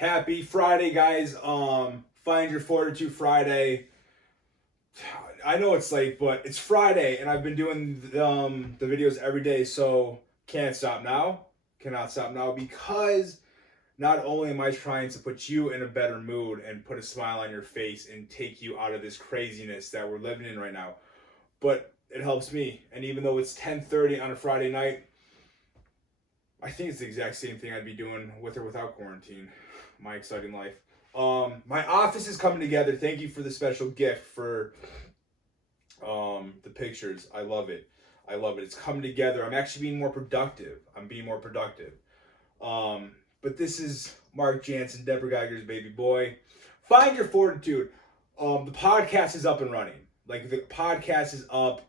Happy Friday, guys. Find Your Fortitude Friday. I know it's late, but it's Friday, and I've been doing the videos every day, so can't stop now. Cannot stop now because not only am I trying to put you in a better mood and put a smile on your face and take you out of this craziness that we're living in right now, but it helps me. And even though it's 10:30 on a Friday night, I think it's the exact same thing I'd be doing with or without quarantine. My exciting life. My office is coming together. Thank you for the special gift for the pictures. I love it. I love it. It's coming together. I'm actually being more productive. I'm being more productive. But this is Mark Jansen, Deborah Geiger's baby boy. Find Your Fortitude. The podcast is up and running. Like, the podcast is up.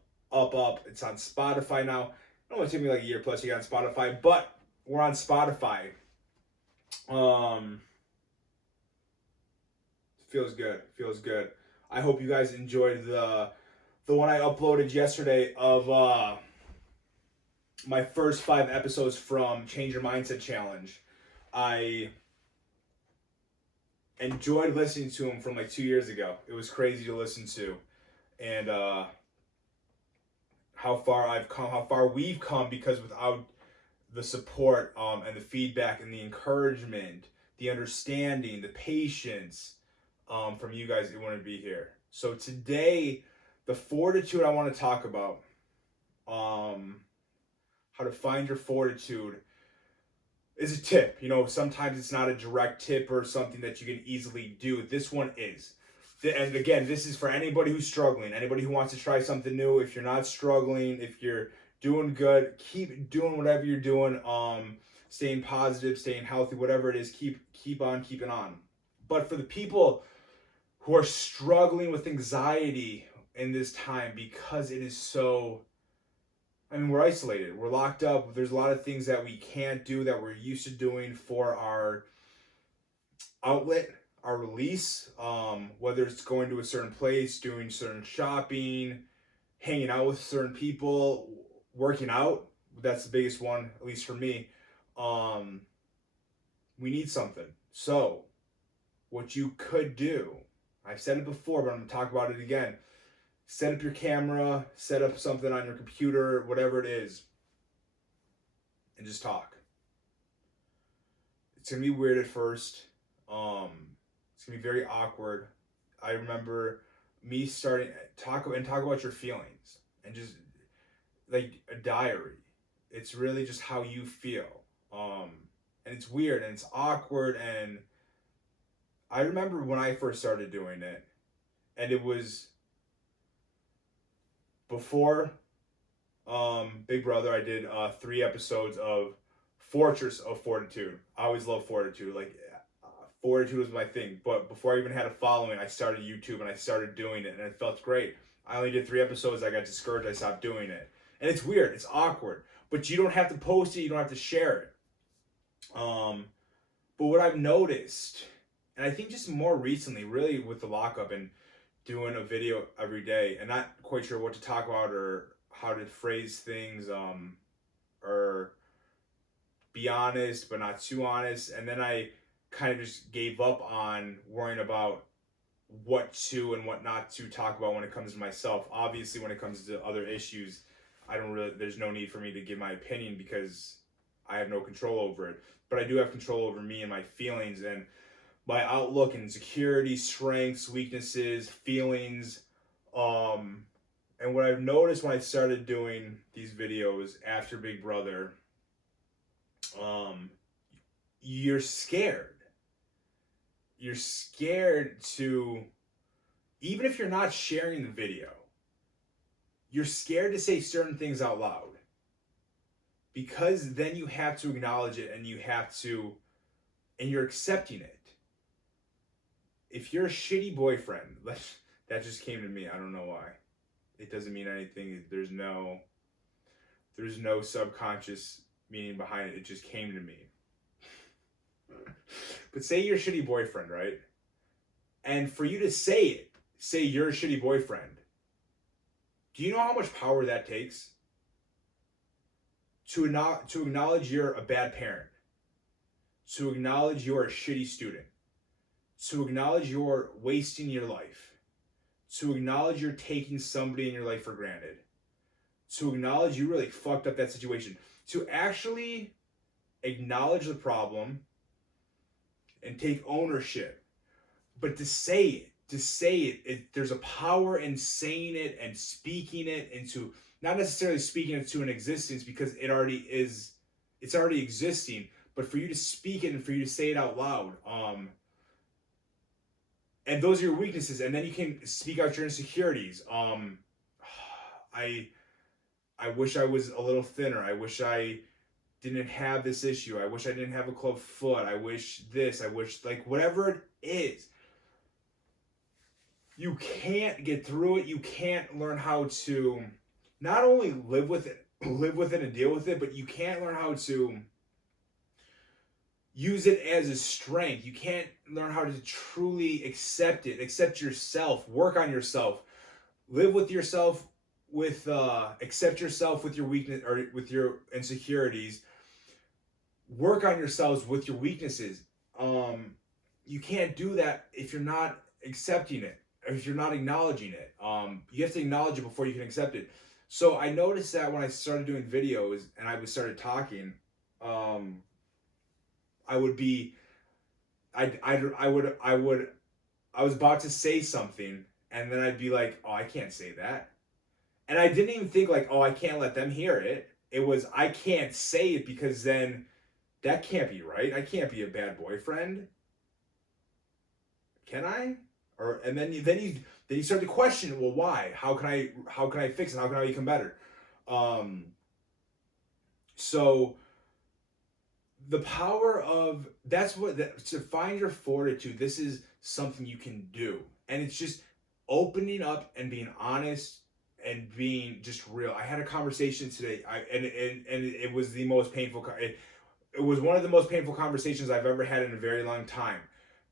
It's on Spotify now. It only took me like a year plus to get on Spotify, but we're on Spotify. Feels good. I hope you guys enjoyed the one I uploaded yesterday of my first 5 episodes from Change Your Mindset Challenge. I enjoyed listening to them from like 2 years ago. It was crazy to listen to, and how far we've come, because without the support and the feedback and the encouragement, the understanding, the patience from you guys, it wouldn't be here. So today, the fortitude I want to talk about, how to find your fortitude, is a tip. You know, sometimes it's not a direct tip or something that you can easily do. This one is. And again, this is for anybody who's struggling, anybody who wants to try something new. If you're not struggling, if you're doing good, keep doing whatever you're doing. Staying positive, staying healthy, whatever it is, keep on keeping on. But for the people who are struggling with anxiety in this time, because it is so, I mean, we're isolated, we're locked up, there's a lot of things that we can't do that we're used to doing for our outlet, our release, whether it's going to a certain place, doing certain shopping, hanging out with certain people, working out. That's the biggest one, at least for me. We need something. So what you could do, I've said it before, but I'm going to talk about it again. Set up your camera, set up something on your computer, whatever it is, and just talk. It's going to be weird at first. It's going to be very awkward. I remember me starting talk about your feelings, and just like a diary. It's really just how you feel. And it's weird and it's awkward, and I remember when I first started doing it, and it was before Big Brother. I did 3 episodes of Fortress of Fortitude. I always loved Fortitude. Like, Fortitude was my thing. But before I even had a following, I started YouTube and I started doing it, and it felt great. I only did 3 episodes. I got discouraged. I stopped doing it. And it's weird. It's awkward. But you don't have to post it. You don't have to share it. But what I've noticed, and I think just more recently, really with the lockup and doing a video every day and not quite sure what to talk about or how to phrase things, or be honest but not too honest, and then I kind of just gave up on worrying about what to and what not to talk about when it comes to myself. Obviously, when it comes to other issues, there's no need for me to give my opinion because I have no control over it. But I do have control over me and my feelings and my outlook and insecurities, strengths, weaknesses, feelings. And what I've noticed when I started doing these videos after Big Brother, you're scared. You're scared to, even if you're not sharing the video, you're scared to say certain things out loud. Because then you have to acknowledge it, and you're accepting it. If you're a shitty boyfriend, that just came to me. I don't know why. It doesn't mean anything. There's no subconscious meaning behind it. It just came to me. But say you're a shitty boyfriend, right? And for you to say you're a shitty boyfriend, do you know how much power that takes? To acknowledge you're a bad parent, to acknowledge you're a shitty student, to acknowledge you're wasting your life, to acknowledge you're taking somebody in your life for granted, to acknowledge you really fucked up that situation, to actually acknowledge the problem and take ownership. But to say it, there's a power in saying it and speaking it into, not necessarily speaking it to an existence because it's already existing, but for you to speak it and for you to say it out loud. And those are your weaknesses, and then you can speak out your insecurities. I wish I was a little thinner. I wish I didn't have this issue. I wish I didn't have a club foot. I wish this. I wish, like, whatever it is. You can't get through it. You can't learn how to not only live with it and deal with it, but you can't learn how to use it as a strength. You can't learn how to truly accept it, accept yourself, work on yourself, live with yourself, accept yourself with your weakness or with your insecurities, work on yourselves with your weaknesses. You can't do that if you're not accepting it, or if you're not acknowledging it. You have to acknowledge it before you can accept it. So I noticed that when I started doing videos and I started talking, I was about to say something, and then I'd be like, oh, I can't say that. And I didn't even think like, oh, I can't let them hear it. It was, I can't say it because then that can't be right. I can't be a bad boyfriend. Can I? And then you start to question, well, why? How can I fix it? How can I become better? So the power of, to find your fortitude, this is something you can do. And it's just opening up and being honest and being just real. I had a conversation today, and it was the most painful, it was one of the most painful conversations I've ever had in a very long time,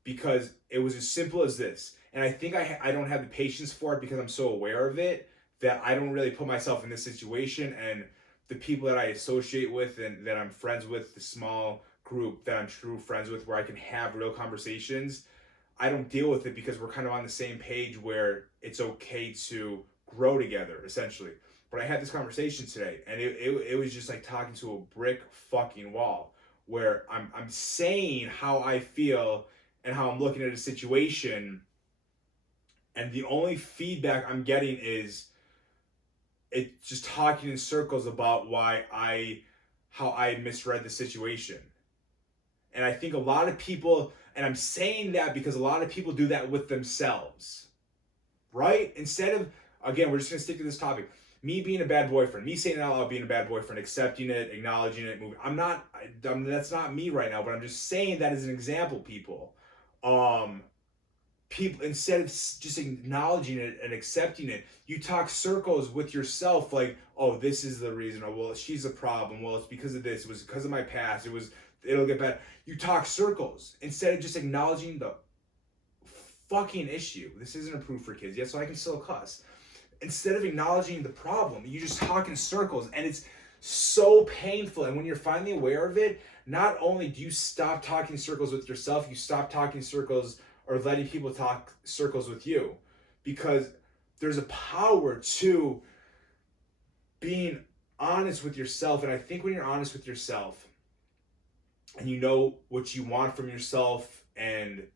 because it was as simple as this. And I think I don't have the patience for it because I'm so aware of it that I don't really put myself in this situation. And the people that I associate with and that I'm friends with, the small group that I'm true friends with where I can have real conversations, I don't deal with it because we're kind of on the same page where it's okay to grow together, essentially. But I had this conversation today, and it was just like talking to a brick fucking wall, where I'm saying how I feel and how I'm looking at a situation, and the only feedback I'm getting is it just talking in circles about how I misread the situation. And I think a lot of people, and I'm saying that because a lot of people do that with themselves, right? Instead of, again, we're just gonna stick to this topic. Me being a bad boyfriend, me saying it out loud, being a bad boyfriend, accepting it, acknowledging it, moving. That's not me right now, but I'm just saying that as an example, people. People, instead of just acknowledging it and accepting it, you talk circles with yourself, like, oh, this is the reason. Oh, well, she's a problem. Well, it's because of this. It was because of my past. It'll get better. You talk circles instead of just acknowledging the fucking issue. This isn't approved for kids yet, so I can still cuss. Instead of acknowledging the problem, you just talk in circles, and it's so painful. And when you're finally aware of it, not only do you stop talking circles with yourself, you stop talking circles or letting people talk circles with you, because there's a power to being honest with yourself. And I think when you're honest with yourself and you know what you want from yourself and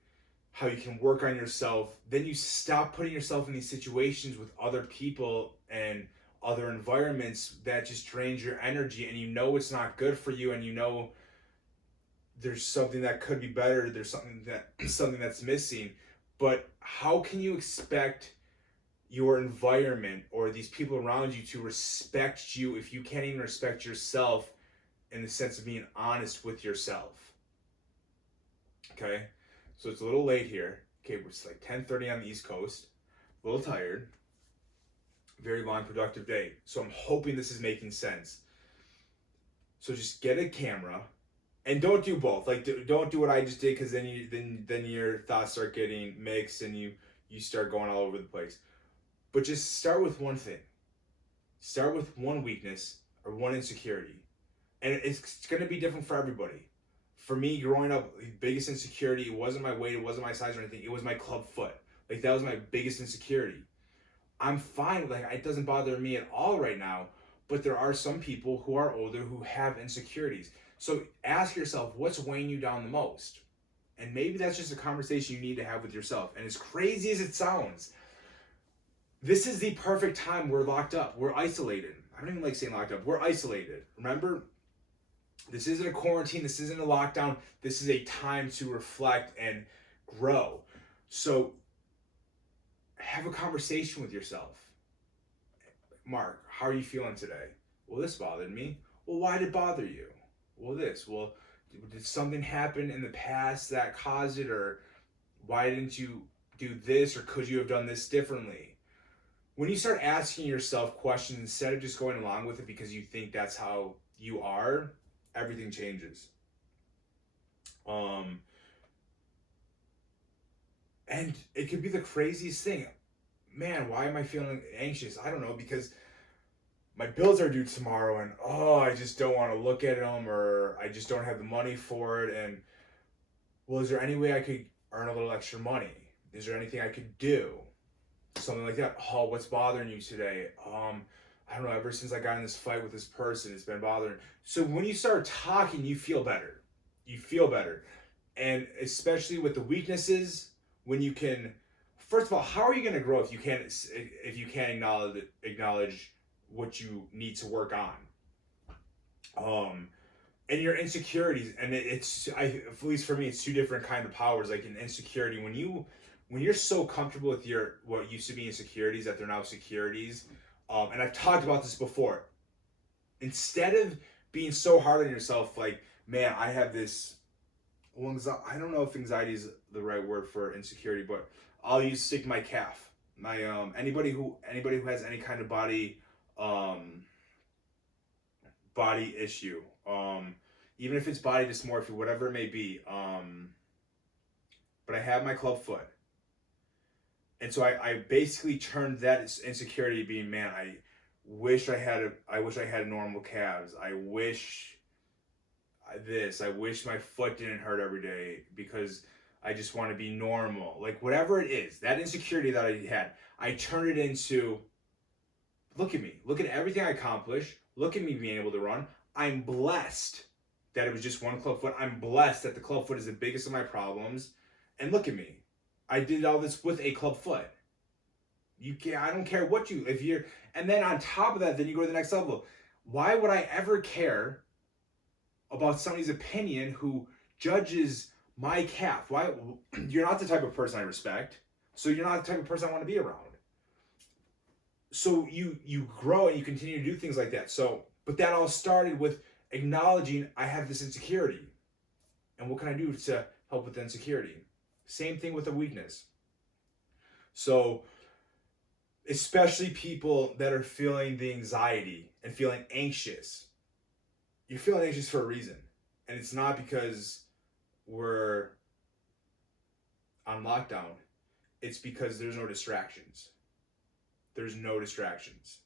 how you can work on yourself, then you stop putting yourself in these situations with other people and other environments that just drains your energy, and you know it's not good for you, and you know there's something that could be better, there's something that's missing. But how can you expect your environment or these people around you to respect you if you can't even respect yourself in the sense of being honest with yourself? Okay, so it's a little late here. Okay, it's like 10:30 on the East Coast, a little tired, very long productive day. So I'm hoping this is making sense. So just get a camera. And don't do both. Like, don't do what I just did, because then your thoughts start getting mixed and you start going all over the place. But just start with one thing. Start with one weakness or one insecurity. And it's going to be different for everybody. For me, growing up, the biggest insecurity, it wasn't my weight, it wasn't my size or anything, it was my club foot. Like, that was my biggest insecurity. I'm fine, like, it doesn't bother me at all right now, but there are some people who are older who have insecurities. So ask yourself, what's weighing you down the most? And maybe that's just a conversation you need to have with yourself. And as crazy as it sounds, this is the perfect time. We're locked up. We're isolated. I don't even like saying locked up. We're isolated. Remember, this isn't a quarantine. This isn't a lockdown. This is a time to reflect and grow. So have a conversation with yourself. Mark, how are you feeling today? Well, this bothered me. Well, why did it bother you? Well, this. Well, did something happen in the past that caused it? Or why didn't you do this? Or could you have done this differently? When you start asking yourself questions instead of just going along with it because you think that's how you are, everything changes. And it could be the craziest thing. Man, why am I feeling anxious? I don't know, because my bills are due tomorrow and I just don't want to look at them, or I just don't have the money for it. And well, is there any way I could earn a little extra money? Is there anything I could do? Something like that. Oh, what's bothering you today? I don't know, ever since I got in this fight with this person, it's been bothering. So when you start talking, you feel better. You feel better. And especially with the weaknesses, when you can, first of all, how are you going to grow if you can't acknowledge what you need to work on? And your insecurities, and at least for me, it's two different kind of powers. Like in insecurity, when you're so comfortable with your what used to be insecurities that they're now securities, and I've talked about this before. Instead of being so hard on yourself, like, man, I have this. Well, I don't know if anxiety is the right word for insecurity, but I'll stick my calf. My anybody who has any kind of body issue, even if it's body dysmorphia, whatever it may be, but I have my club foot. And so I basically turned that insecurity to being, man, I wish I had normal calves. I wish my foot didn't hurt every day because I just want to be normal. Like, whatever it is, that insecurity that I had, I turned it into, look at me. Look at everything I accomplished. Look at me being able to run. I'm blessed that it was just one club foot. I'm blessed that the club foot is the biggest of my problems. And look at me. I did all this with a club foot. I don't care what and then on top of that, then you go to the next level. Why would I ever care about somebody's opinion who judges my calf? Why? You're not the type of person I respect. So you're not the type of person I want to be around. So you grow and you continue to do things like that. So, but that all started with acknowledging I have this insecurity. And what can I do to help with the insecurity? Same thing with a weakness. So, especially people that are feeling the anxiety and feeling anxious. You're feeling anxious for a reason. And it's not because we're on lockdown. It's because there's no distractions. There's no distractions.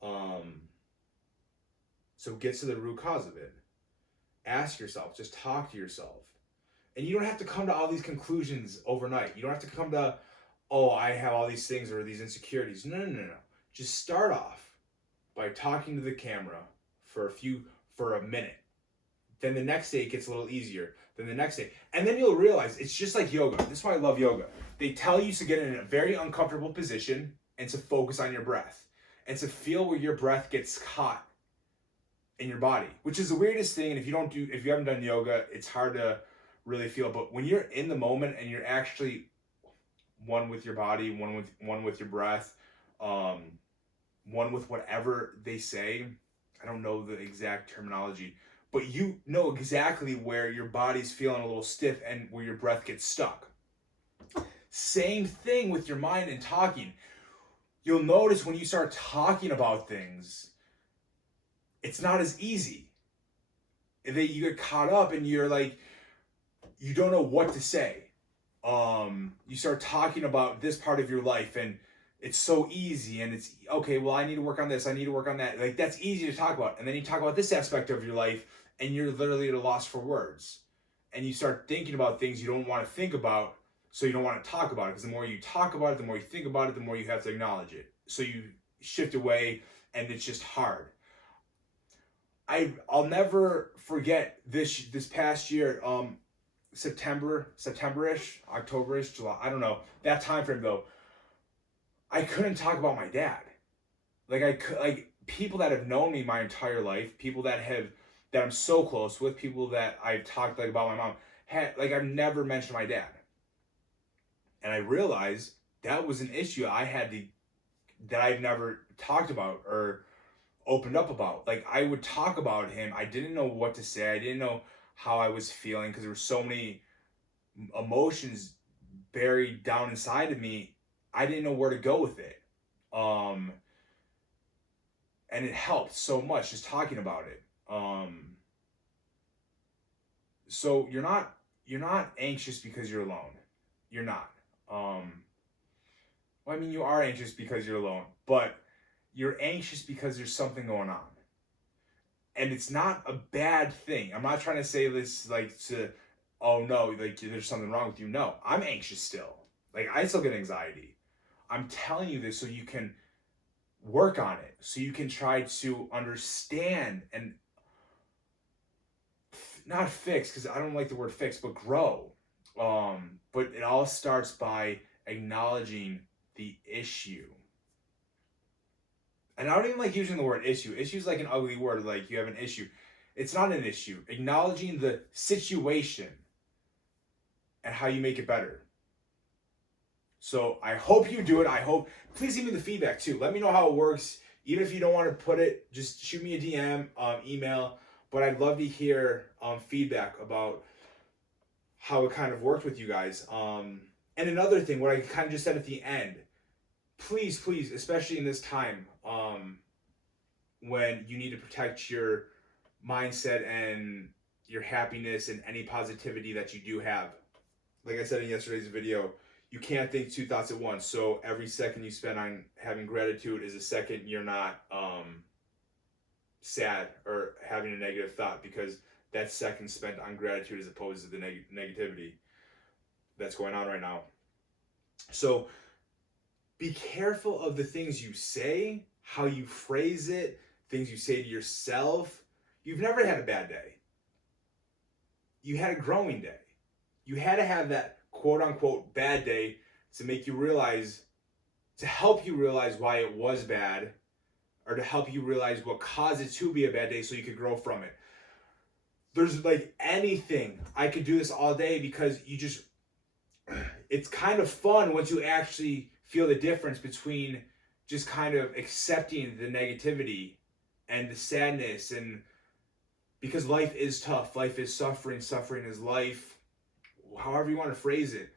So get to the root cause of it. Ask yourself, just talk to yourself. And you don't have to come to all these conclusions overnight. You don't have to come to, I have all these things or these insecurities. No. Just start off by talking to the camera for a minute. Then the next day it gets a little easier. Then the next day. And then you'll realize it's just like yoga. This is why I love yoga. They tell you to get in a very uncomfortable position and to focus on your breath. And to feel where your breath gets caught in your body. Which is the weirdest thing. And if you haven't done yoga, it's hard to really feel. But when you're in the moment and you're actually one with your body, one with your breath, one with whatever they say. I don't know the exact terminology, but you know exactly where your body's feeling a little stiff and where your breath gets stuck. Same thing with your mind and talking. You'll notice when you start talking about things, it's not as easy. You get caught up and you're like, you don't know what to say. You start talking about this part of your life and it's so easy and it's okay, well, I need to work on this, I need to work on that. Like, that's easy to talk about. And then you talk about this aspect of your life and you're literally at a loss for words. and you start thinking about things you don't want to think about, so you don't want to talk about it, because the more you talk about it, the more you think about it, the more you have to acknowledge it. So you shift away, and it's just hard. I'll never forget this past year, September-ish, October-ish, July, I don't know, that time frame though. I couldn't talk about my dad. Like people that have known me my entire life, people that I'm so close with, people that I've talked like about my mom, I've never mentioned my dad. And I realized that was an issue that I've never talked about or opened up about. Like, I would talk about him. I didn't know what to say. I didn't know how I was feeling, because there were so many emotions buried down inside of me. I didn't know where to go with it. And it helped so much just talking about it. So you're not anxious because you're alone. You're not. Well, I mean, you are anxious because you're alone, but you're anxious because there's something going on. And it's not a bad thing. I'm not trying to say this oh no, like there's something wrong with you. No, I'm anxious still. Like, I still get anxiety. I'm telling you this so you can work on it, so you can try to understand and not fix, because I don't like the word fix, but grow. But it all starts by acknowledging the issue. And I don't even like using the word issue. Issue is like an ugly word, like you have an issue. It's not an issue. Acknowledging the situation and how you make it better. So I hope you do it. Please give me the feedback too. Let me know how it works. Even if you don't want to put it, just shoot me a DM, email. But I'd love to hear feedback about how it kind of worked with you guys. And another thing, what I kind of just said at the end, please, especially in this time, when you need to protect your mindset and your happiness and any positivity that you do have. Like I said in yesterday's video, you can't think two thoughts at once. So every second you spend on having gratitude is a second you're not sad or having a negative thought, because that second spent on gratitude as opposed to the negativity that's going on right now. So be careful of the things you say, how you phrase it, things you say to yourself. You've never had a bad day. You had a growing day. You had to have that quote unquote bad day to make you realize, to help you realize why it was bad, or to help you realize what caused it to be a bad day so you could grow from it. There's like anything. I could do this all day, because it's kind of fun once you actually feel the difference between just kind of accepting the negativity and the sadness, and because life is tough, life is suffering is life, however you want to phrase it.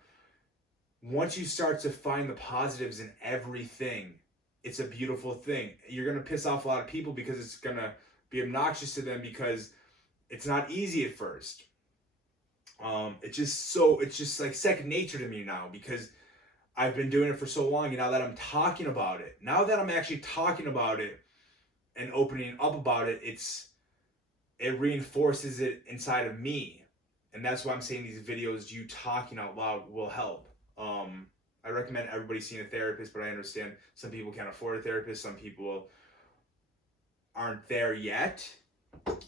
Once you start to find the positives in everything, it's a beautiful thing. You're going to piss off a lot of people because it's going to be obnoxious to them, because it's not easy at first. It's just like second nature to me now, because I've been doing it for so long, and now that I'm talking about it, now that I'm actually talking about it and opening up about it, it reinforces it inside of me. And that's why I'm saying these videos, you talking out loud, will help. I recommend everybody seeing a therapist, but I understand some people can't afford a therapist. Some people aren't there yet,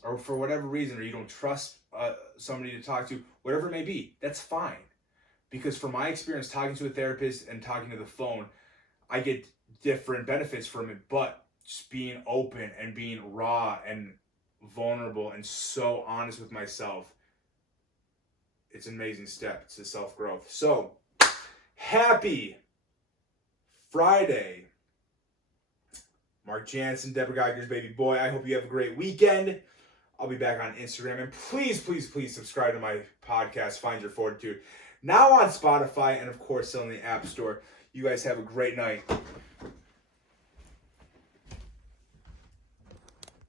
or for whatever reason, or you don't trust somebody to talk to, whatever it may be. That's fine. Because from my experience talking to a therapist and talking to the phone, I get different benefits from it, but just being open and being raw and vulnerable and so honest with myself, it's an amazing step. It's a self-growth. So, happy Friday. Mark Jansen, Deborah Geiger's baby boy. I hope you have a great weekend. I'll be back on Instagram. And please subscribe to my podcast, Find Your Fortitude. Now on Spotify and, of course, still in the App Store. You guys have a great night.